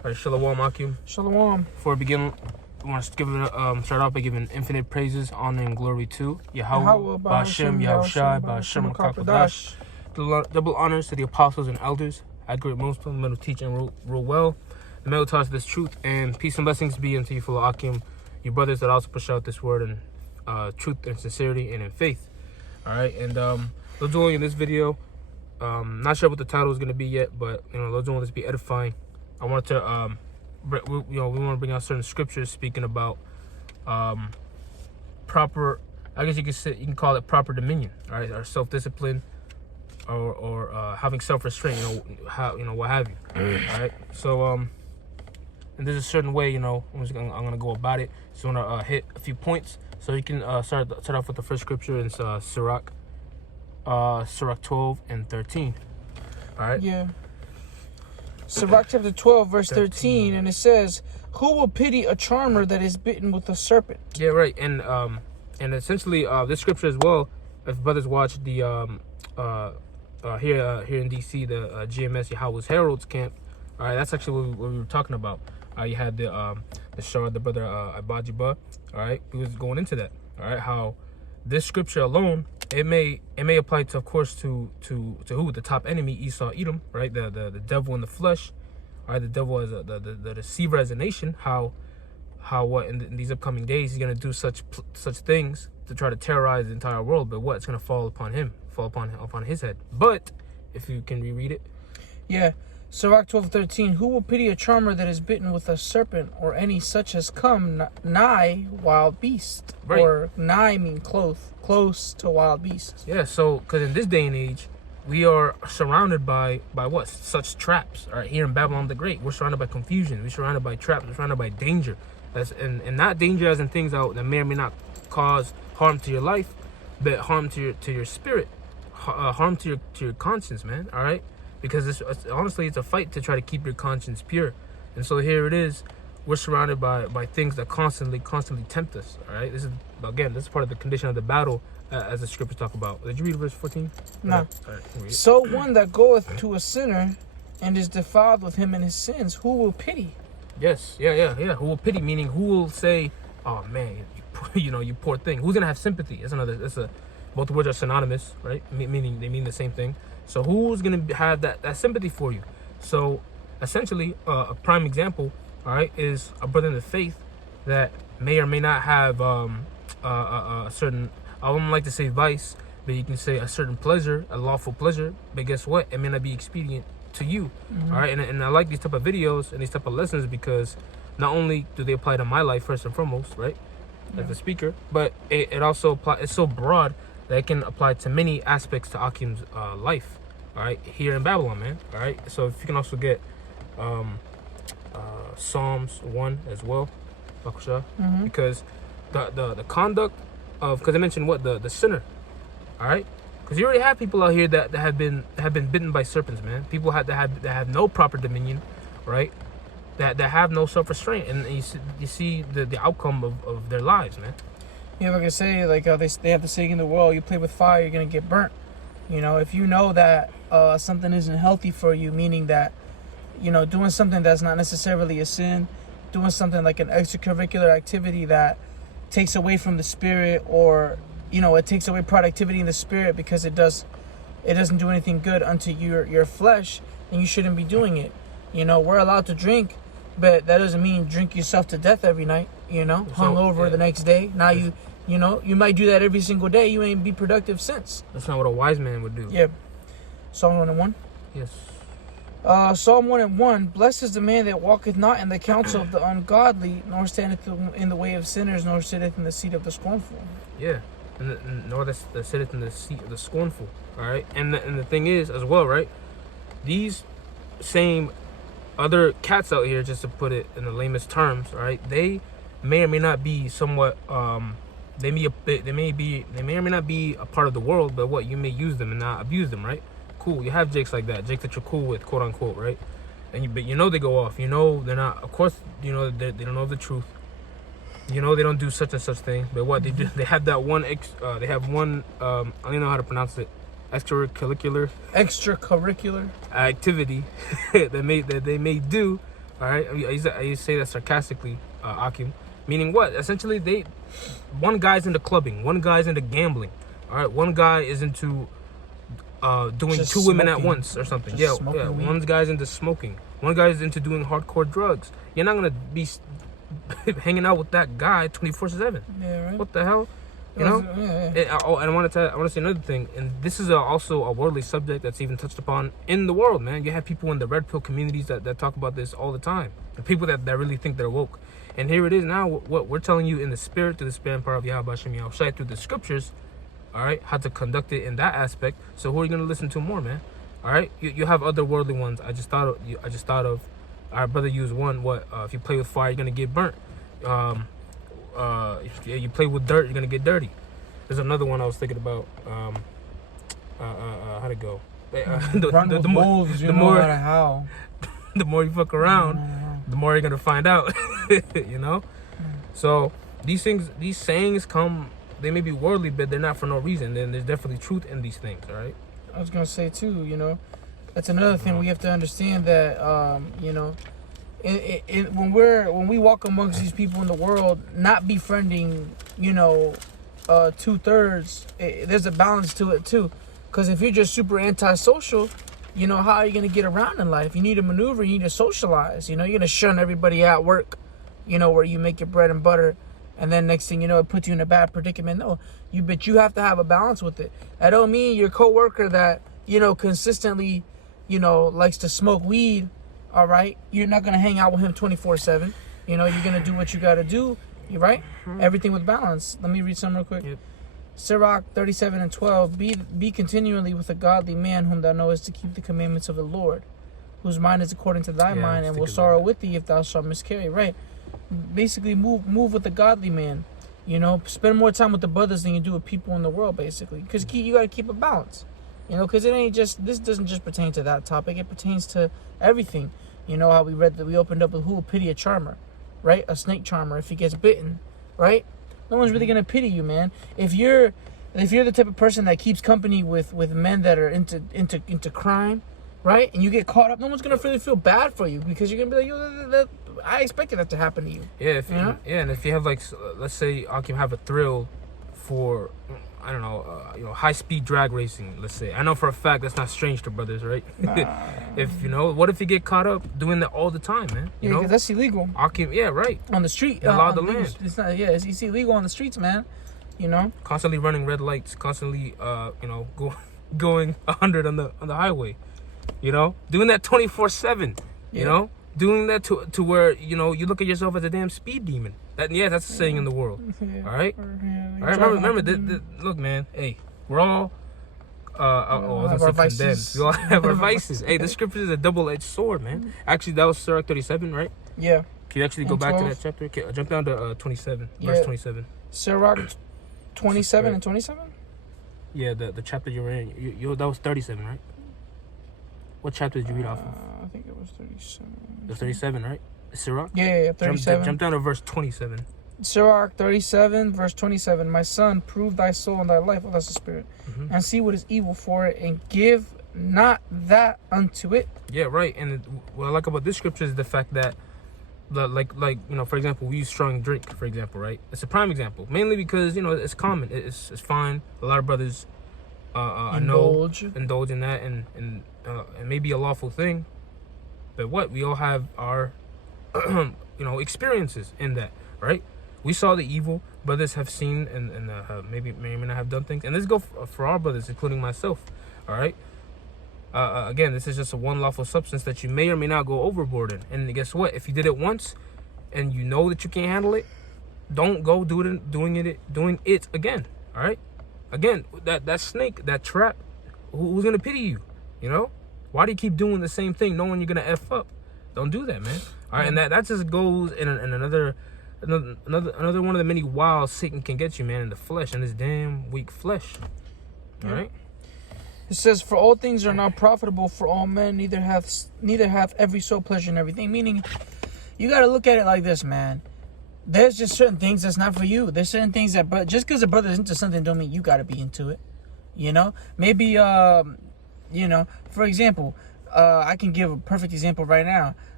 All right, Shalom, Akim. Shalom. Before we begin, I want to start off by giving infinite praises, honor, and glory to Yahweh, Ba'ashem, Yahushai, Ba'ashem, HaKadosh. Double honors to the apostles and elders. Accurate Muslim, men who teach and rule well. The men who taught us this truth, and peace and blessings be unto you, fellow Akim, you brothers that also push out this word in truth and sincerity and in faith. All right, and we're doing in this video. Not sure what the title is going to be yet, but let's do this be edifying. I wanted to we want to bring out certain scriptures speaking about proper, I guess you can call it proper dominion, all right, or self-discipline, or having self-restraint, what have you. All right, so and there's a certain way I'm gonna go about it. So I'm gonna hit a few points, so you can start off with the first scripture in Sirach 12 and 13. All right. Yeah. Sirach chapter 12, verse 13, and it says, "Who will pity a charmer that is bitten with a serpent?" Yeah, right. And essentially, this scripture as well. If brothers watch the here in DC, the GMS Yahweh's Heralds camp. All right, that's actually what we were talking about. You had the brother Abajiba. All right, he was going into that. All right, how this scripture alone, it may apply to, of course, to who? The top enemy, Esau, Edom, right? The devil in the flesh, all right? The devil as the deceiver as a nation. How what in these upcoming days he's gonna do such things to try to terrorize the entire world, but what? It's gonna fall upon his head. But if you can reread it, yeah. Sirach 12:13, "Who will pity a charmer that is bitten with a serpent, or any such as come nigh wild beast?" Right. Or nigh mean close to wild beasts. Yeah, so because in this day and age, we are surrounded by what? Such traps. All right, here in Babylon the Great, we're surrounded by confusion. We're surrounded by traps. We're surrounded by danger. And not danger as in things that may or may not cause harm to your life, but harm to your spirit, harm to your conscience, man. All right. Because honestly, it's a fight to try to keep your conscience pure. And so here it is. We're surrounded by things that constantly tempt us. All right. This is part of the condition of the battle, as the scriptures talk about. Did you read verse 14? No. All right, so one that goeth to a sinner and is defiled with him in his sins, who will pity? Yes. Yeah. Who will pity? Meaning, who will say, "Oh man, you poor thing." Who's gonna have sympathy? Both words are synonymous, right? Meaning they mean the same thing. So who's going to have that sympathy for you? So essentially, a prime example, all right, is a brother in the faith that may or may not have a certain, I wouldn't like to say vice, but you can say a certain pleasure, a lawful pleasure. But guess what? It may not be expedient to you, all right? And I like these type of videos and these type of lessons because not only do they apply to my life first and foremost, right, as a speaker, but it also it's so broad that it can apply to many aspects to Akim's life. All right, here in Babylon, man. All right, so if you can also get Psalms 1 as well, because the conduct of, because I mentioned what the sinner, all right, because you already have people out here that have been bitten by serpents, man. People that have no proper dominion, right? That have no self-restraint, and you see the outcome of their lives, man. Yeah, like I say, like they have the saying in the world: you play with fire, you're gonna get burnt. If you know that something isn't healthy for you, meaning that, doing something that's not necessarily a sin, doing something like an extracurricular activity that takes away from the spirit, or, it takes away productivity in the spirit because it doesn't do anything good unto your flesh, then you shouldn't be doing it. We're allowed to drink, but that doesn't mean drink yourself to death every night, hungover the next day. Now you might do that every single day. You ain't be productive since. That's not what a wise man would do. Yeah. Psalm 1:1. Yes. Psalm 1:1. Blessed is the man that walketh not in the counsel of the ungodly, nor standeth in the way of sinners, nor sitteth in the seat of the scornful. Yeah. Nor that sitteth in the seat of the scornful. All right. And the thing is, as well, right? These same other cats out here, just to put it in the lamest terms, all right, they may or may not be somewhat they may or may not be a part of the world, but what, you may use them and not abuse them, right? Cool. You have Jakes like that, Jake that you're cool with, quote unquote, right? But they go off. They're not. Of course, they don't know the truth. They don't do such and such thing. But what they do, they have that one. They have one. I don't know how to pronounce it. Extracurricular activity that they may do, All right, I used to say that sarcastically, Akim. Meaning what? Essentially, one guy's into clubbing, one guy's into gambling. All right, one guy is into doing Just two women at smoking. once or something. Just Yeah. smoking weed. One guy's into smoking. One guy's into doing hardcore drugs. You're not gonna be hanging out with that guy 24/7. Yeah, right. What the hell? You know? Yeah. And I want to say another thing, and this is also a worldly subject that's even touched upon in the world, man. You have people in the red pill communities that talk about this all the time. The people that really think they're woke. And here it is now, what we're telling you in the spirit, through the spirit and power of Yahweh Hashem Yahushai, through the scriptures, all right, how to conduct it in that aspect. So who are you going to listen to more, man? All right, you have other worldly ones. I just thought of our brother used one. If you play with fire, you're going to get burnt. If you play with dirt, you're gonna get dirty. There's another one I was thinking about. How'd it go? Run with wolves, you know how. The more you fuck around, the more you're gonna find out. You know. So these sayings come. They may be worldly, but they're not for no reason. Then there's definitely truth in these things. All right. I was gonna say too, you know, that's another thing we have to understand that, you know, when we walk amongst these people in the world, not befriending, you know, 2/3, there's a balance to it too. Because if you're just super antisocial, you know, how are you gonna get around in life? You need to maneuver. You need to socialize. You know, you're gonna shun everybody at work, you know, where you make your bread and butter. And then next thing you know, it puts you in a bad predicament. No, but you have to have a balance with it. I don't mean your coworker that, you know, consistently, you know, likes to smoke weed. All right, you're not gonna hang out with him 24/7. You know, you're gonna do what you gotta do. You right? Everything with balance. Let me read some real quick. Yep. Sirach 37:12. Be continually with a godly man whom thou knowest to keep the commandments of the Lord, whose mind is according to thy mind, and will sorrow with thee if thou shalt miscarry. Right. Basically, move with a godly man. You know, spend more time with the brothers than you do with people in the world. Basically, because you gotta keep a balance. You know, because it ain't just, this doesn't just pertain to that topic. It pertains to everything. You know how we opened up with who will pity a charmer, right? A snake charmer if he gets bitten, right? No one's really gonna pity you, man. If you're the type of person that keeps company with men that are into crime, right? And you get caught up, no one's gonna really feel bad for you because you're gonna be like, yo, I expected that to happen to you. Yeah, and if you have, like, let's say Akim have a thrill for, I don't know, high speed drag racing. Let's say, I know for a fact that's not strange to brothers, right? If you know, what if you get caught up doing that all the time, man? You know, because that's illegal. Akim, yeah, right. On the street, The law of the land. It's not. Yeah, it's illegal on the streets, man. You know, Constantly running red lights, constantly, going 100 on the highway. You know, doing that 24/7. You know. Doing that to where, you know, you look at yourself as a damn speed demon. That's a saying in the world. Yeah. All right. Yeah, All right. Remember. Look, man. Hey, we're all. I was gonna say condemned. We all have our vices. Hey, the scripture is a double-edged sword, man. Actually, that was Sirach 37, right? Yeah. Can you actually go back 12? to that chapter? Okay, jump down to 27, Yeah. verse 27. Sirach 27 and 27. Yeah, the chapter you were in. You that was 37, right? What chapter did you read off of? I think it was 37. The 37, right? Sirach? Yeah, 37. Jump down to verse 27. Sirach 37, verse 27. My son, prove thy soul and thy life, that's the spirit, and see what is evil for it, and give not that unto it. Yeah, right. And what I like about this scripture is the fact that, like for example, we use strong drink, for example, right? It's a prime example, mainly because, it's common, it's fine. A lot of brothers indulge in that, and maybe a lawful thing. But we all have our experiences in that, right? We saw the evil, brothers have seen and maybe may or may not have done things, and this go for our brothers, including myself. All right. Again, this is just a one lawful substance that you may or may not go overboard in. And guess what? If you did it once, and you know that you can't handle it, don't go doing it again. All right. Again, that snake, that trap, who's gonna pity you? You know, why do you keep doing the same thing knowing you're gonna f up? Don't do that, man. All right, and that just goes in another one of the many wiles Satan can get you, man, in the flesh, in this damn weak flesh. All right. It says, "For all things are not profitable for all men, neither hath every soul pleasure in everything." Meaning, you got to look at it like this, man. There's just certain things that's not for you. There's certain things that, but just because a brother's into something don't mean you got to be into it. You know, maybe for example, I can give a perfect example right now.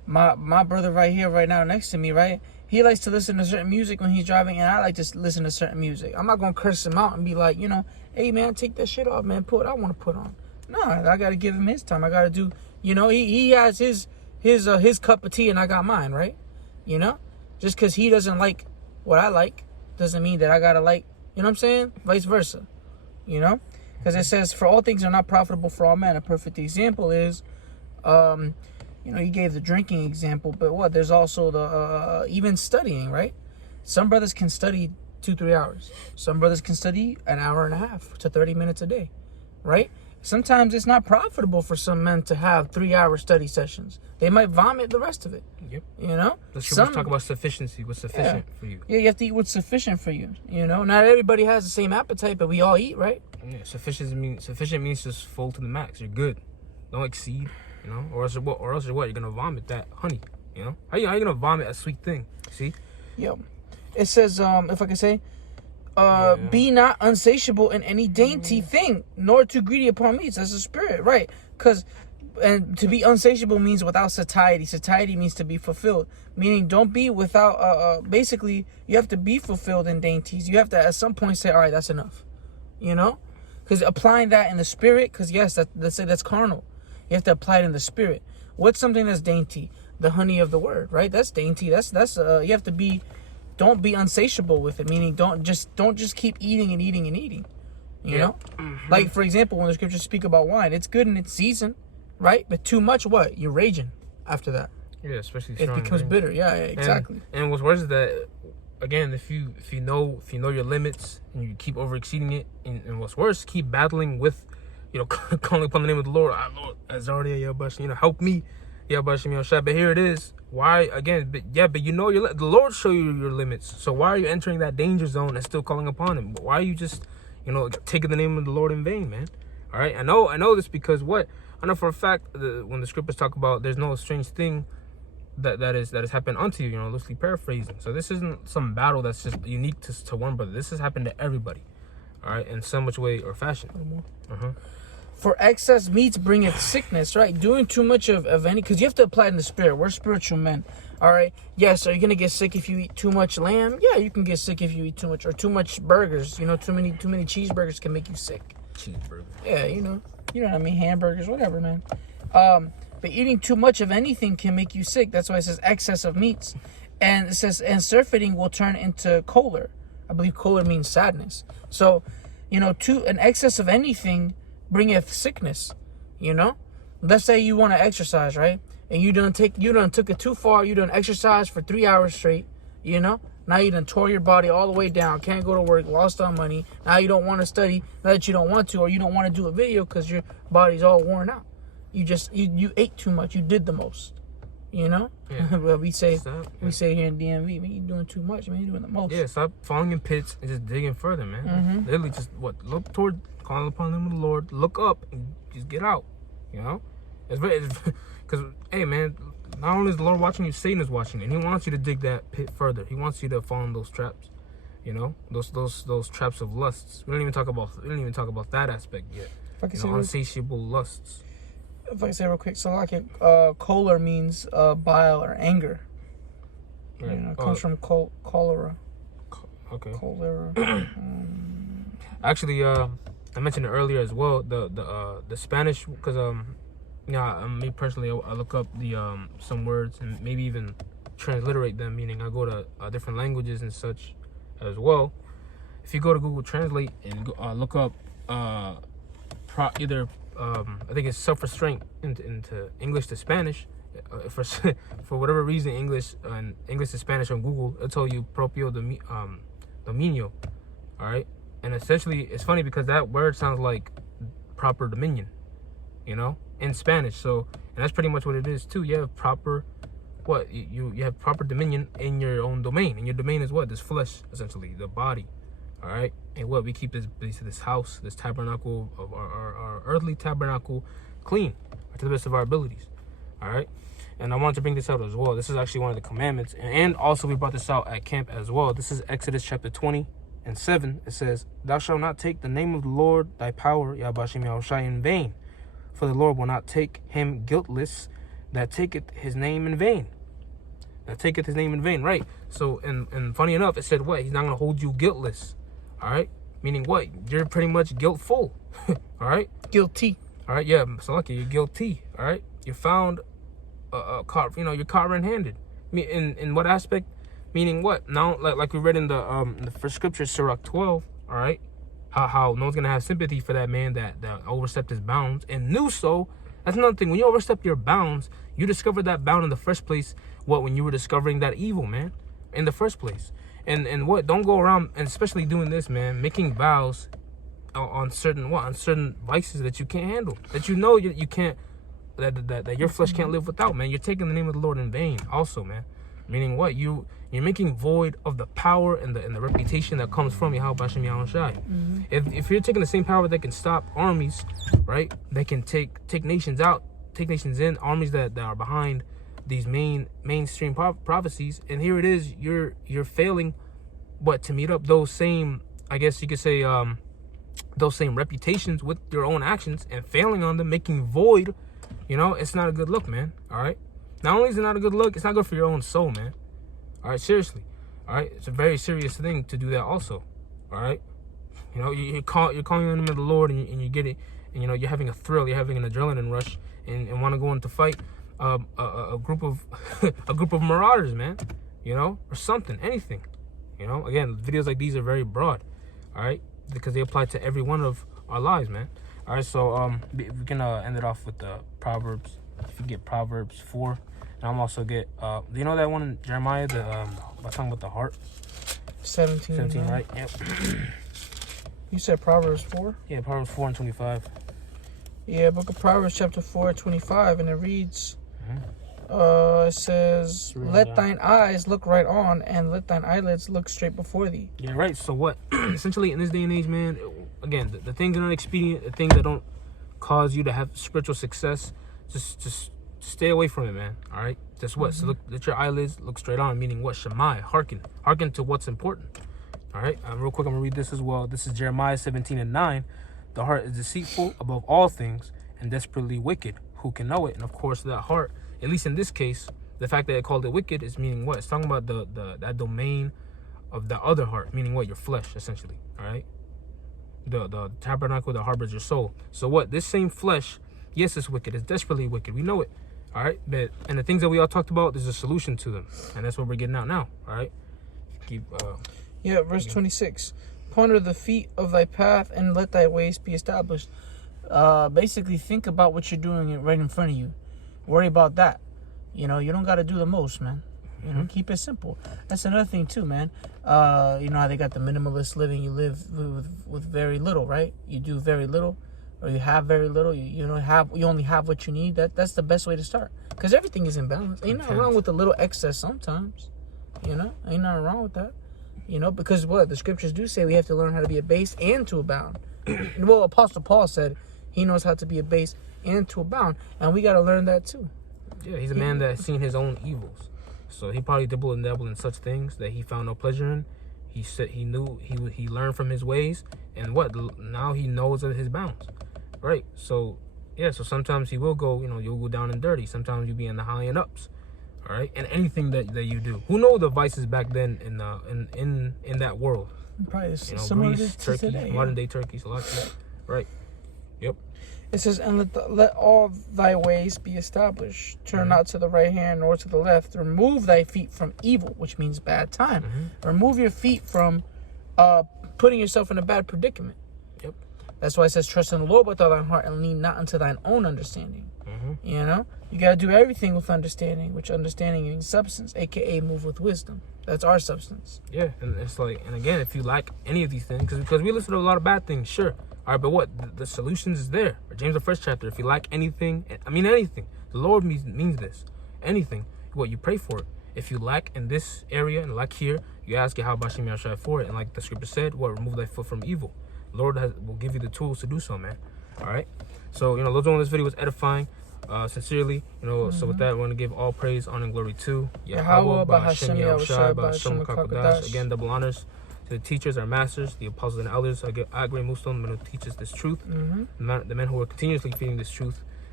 My brother right here, right now, next to me, right? He likes to listen to certain music when he's driving, and I like to listen to certain music. I'm not gonna curse him out and be like, hey man, take that shit off, man. Put what I want to put on. No, I gotta give him his time. I gotta do, he has his cup of tea, and I got mine, right? Just because he doesn't like what I like doesn't mean that I gotta like. You know what I'm saying? Vice versa. Because it says, for all things are not profitable for all men. A perfect example is, you gave the drinking example, but what? There's also the even studying, right? Some brothers can study 2-3 hours. Some brothers can study an hour and a half to 30 minutes a day, right? Sometimes it's not profitable for some men to have 3-hour study sessions. They might vomit the rest of it. Yep. Let's talk about sufficiency. What's sufficient for you? Yeah, you have to eat what's sufficient for you. Not everybody has the same appetite, but we all eat, right? Yeah, sufficient means just full to the max. You're good. Don't exceed. Or else you're what? You're gonna vomit that honey. How you gonna vomit a sweet thing? See? Yep. It says, if I can say, be not unsatiable in any dainty thing, nor too greedy upon meats. That's the spirit, right? And to be unsatiable means without satiety. Satiety means to be fulfilled, meaning don't be without. Basically, you have to be fulfilled in dainties. You have to at some point say, all right, that's enough. Because applying that in the spirit, because yes, let's say that's carnal. You have to apply it in the spirit. What's something that's dainty? The honey of the word, right? That's dainty. That's you have to be. Don't be unsatiable with it. Meaning, don't just keep eating and eating and eating. You know, like for example, when the scriptures speak about wine, it's good in its season, right? But too much, what? You're raging after that. Yeah, especially strong, it becomes bitter. Yeah, exactly. And what's worse is that, again, if you know your limits and you keep over exceeding it, and what's worse, keep battling with. Calling upon the name of the Lord, Lord, Azardia, help me, but here it is. Why again? But the Lord show you your limits. So why are you entering that danger zone and still calling upon Him? Why are you just, taking the name of the Lord in vain, man? All right, I know this because what? I know for a fact when the scriptures talk about there's no strange thing that has happened unto you, loosely paraphrasing. So this isn't some battle that's just unique to one brother. This has happened to everybody, all right, in some which way or fashion. For excess meats bringeth sickness, right? Doing too much of any, because you have to apply it in the spirit. We're spiritual men, all right? Yes, are you going to get sick if you eat too much lamb? Yeah, you can get sick if you eat too much, or too much burgers. Too many cheeseburgers can make you sick. Cheeseburger. Yeah, you know what I mean, hamburgers, whatever, man. But eating too much of anything can make you sick. That's why it says excess of meats. And it says, and surfeiting will turn into choler. I believe choler means sadness. So, an excess of anything bringeth sickness. Let's say you want to exercise, right? And you done took it too far. You done exercise for 3 hours straight. Now you done tore your body all the way down. Can't go to work. Lost on money. Now you don't want to study. Not that you don't want to, or you don't want to do a video because your body's all worn out. You ate too much. You did the most. Yeah. Well, we say here in DMV, man, you doing too much, man. You doing the most. Yeah, stop falling in pits and just digging further, man. Literally, just look toward, calling upon the name of the Lord. Look up and just get out. It's because hey, man, not only is the Lord watching you, Satan is watching you, and he wants you to dig that pit further. He wants you to fall in those traps. Those traps of lusts. We don't even talk about that aspect yet. Unsatiable lusts. If I can say real quick, so like choler means bile or anger. Right. It comes from cholera. Okay. Cholera. Actually, I mentioned it earlier as well. The Spanish, because me personally, I look up the some words and maybe even transliterate them. Meaning I go to different languages and such as well. If you go to Google Translate and look up I think it's self-restraint into English to Spanish. For whatever reason, English to Spanish on Google, it'll tell you propio dominio. All right, and essentially, it's funny because that word sounds like proper dominion, in Spanish. So, and that's pretty much what it is too. You have proper, you have proper dominion in your own domain, and your domain is what? This flesh, essentially, the body. All right, and we keep this house, this tabernacle of our earthly tabernacle clean to the best of our abilities. All right, and I wanted to bring this out as well. This is actually one of the commandments, and also we brought this out at camp as well. This is Exodus chapter 20:7. It says, "Thou shalt not take the name of the Lord thy power, Yahweh Shai, in vain, for the Lord will not take him guiltless that taketh his name in vain. That taketh his name in vain, right? So, and funny enough, it said what? He's not going to hold you guiltless, all right? Meaning what? You're pretty much guiltful, all right? Guilty. All right, yeah, so lucky, you're guilty, all right? You're found caught, you're caught red-handed. In what aspect? Meaning what? Now, like we read in the first scripture, Sirach 12, all right? How no one's gonna have sympathy for that man that overstepped his bounds and knew so. That's another thing. When you overstep your bounds, you discovered that bound in the first place. When you were discovering that evil, man, in the first place. And what? Don't go around, and especially doing this, man, making vows on certain vices that you can't handle, that you can't, that your flesh can't live without, man. You're taking the name of the Lord in vain, also, man. Meaning what? You're making void of the power and the reputation that comes from Yahweh Hashem Yahushai. If you're taking the same power that can stop armies, right? That can take nations out, take nations in, armies that are behind these mainstream prophecies, and here it is, you're failing, to meet up those same, I guess you could say, those same reputations with your own actions and failing on them, making void. It's not a good look, man. All right. Not only is it not a good look, it's not good for your own soul, man. All right, seriously. All right, it's a very serious thing to do that also. All right, you're calling on the name of the Lord, and you get it, and you're having a thrill, you're having an adrenaline rush, and want to go into fight a group of a group of marauders, man. Or something, anything. Again, videos like these are very broad. All right, because they apply to every one of our lives, man. All right, so we can end it off with the Proverbs. If you get Proverbs 4. And I'm also get, do you know that one in Jeremiah, talking about the heart? 17, right? Yep. You said Proverbs 4? Yeah, Proverbs 4 and 25. Yeah, book of Proverbs chapter 4, 25, and it reads, it says, let thine eyes look right on, and let thine eyelids look straight before thee. Yeah, right. So what? Essentially, in this day and age, man, again, the things that are expedient, the things that don't cause you to have spiritual success, just stay away from it, man. All right, just what? So let your eyelids look straight on, meaning what? Shemai, hearken to what's important. All right, real quick, I'm gonna read this as well. This is Jeremiah 17 and 9. The heart is deceitful above all things and desperately wicked. Who can know it? And of course, that heart, at least in this case, the fact that it called it wicked is meaning what? It's talking about that domain of the other heart, meaning what? Your flesh, essentially. All right, the tabernacle that harbors your soul. So what? This same flesh, yes, it's wicked. It's desperately wicked. We know it. All right, and the things that we all talked about, there's a solution to them, and that's what we're getting out now. All right, keep. Verse 26. Ponder the feet of thy path, and let thy ways be established. Basically, think about what you're doing right in front of you. Worry about that. You don't got to do the most, man. Keep it simple. That's another thing too, man. You know how they got the minimalist living. You live with very little, right? You do very little. Or you have very little, you only have what you need. That's the best way to start, because everything is in balance. Ain't nothing wrong with a little excess sometimes, ain't nothing wrong with that, because what the scriptures do say, we have to learn how to be a base and to abound. Well, Apostle Paul said he knows how to be a base and to abound, and we got to learn that too. Yeah, he's a man that's seen his own evils, so he probably dabbled in such things that he found no pleasure in. He said he knew he learned from his ways, and now he knows of his bounds. Right, so yeah, so sometimes he will go, you'll go down and dirty. Sometimes you'll be in the high and ups, all right. And anything that you do, who know the vices back then in that world? Probably Greece, Turkey, modern day Turkey, Slovakia, right? Yep. It says, and let all thy ways be established. Turn not to the right hand nor to the left. Remove thy feet from evil, which means bad time. Remove your feet from putting yourself in a bad predicament. Yep. That's why it says, trust in the Lord with all thine heart and lean not unto thine own understanding. You got to do everything with understanding, which understanding means substance, a.k.a. move with wisdom. That's our substance. Yeah, and it's like, and again, if you lack any of these things, because we listen to a lot of bad things, sure. All right, but what? The solutions is there. James, the first chapter, if you lack anything, anything, the Lord means this. Anything, what? You pray for it. If you lack in this area and lack here, you ask Yahweh Hashem Yahushai for it. And like the scripture said, remove thy foot from evil. The Lord will give you the tools to do so, man. All right? So, those on this video was edifying. Sincerely, so with that, we want to give all praise, honor, and glory to Yahweh, Hashem Yahushai, Hashem Kakadash. Again, double honors to the teachers, our masters, the apostles and elders, Agre Muslim, who teach us this truth, the men who are continuously feeding this truth,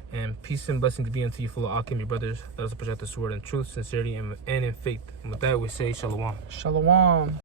And peace and blessings be unto you, full of Akim, your brothers. Let us project this word in truth, sincerity, and in faith. And with that, we say shalom. Shalom.